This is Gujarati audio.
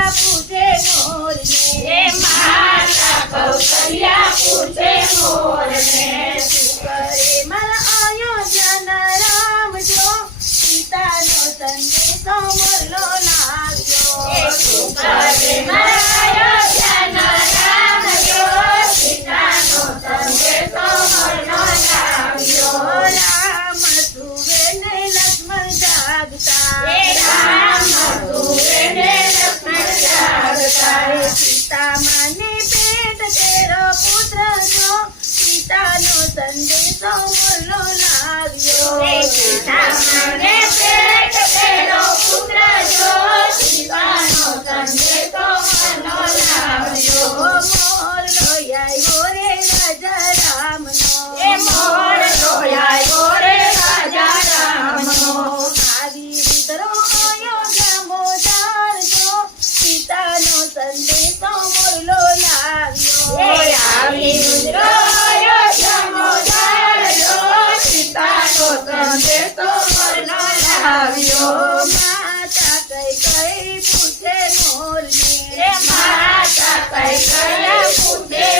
કૌશલ્યા પૂછે મોરને માતા કૌશલ્યા પૂછે મોરને શું કરે મારા અયોધ્યાના રામ જો સીતાનો સંદેશો મોરલો લાવ્યો શું કરે મારા અયોધ્યાના રામ જો સીતાનો સંદેશો મોરલો લાવ્યો રામ સુવે ને લક્ષ્મણ જાગતા રામ સુવે ને લક્ષ્મણ જાગતા સીતા માને પેટ તેરો પુત્ર જો સીતાનો સંદેશો મોરલો લાવ્યો સીતા માને પેટ તેરો પુત્ર જો સીતાનો સંદેશો મોરલો લાવ્યો મોરલો આવ્યો રે રાજા રામનો મોરલો આવ્યો રે રાજા રામનો આવી વિતરો અયોધ્યા મોજાર જો સીતાનો સંદેશો મોરલો લાવ્યો આવી રુદ્ર અયોધ્યાનો જાળજો સીતાનો સંદેશો મોરલો લાવ્યો માતા કઈ પૂછે મોરને માતા કઈ પૂછે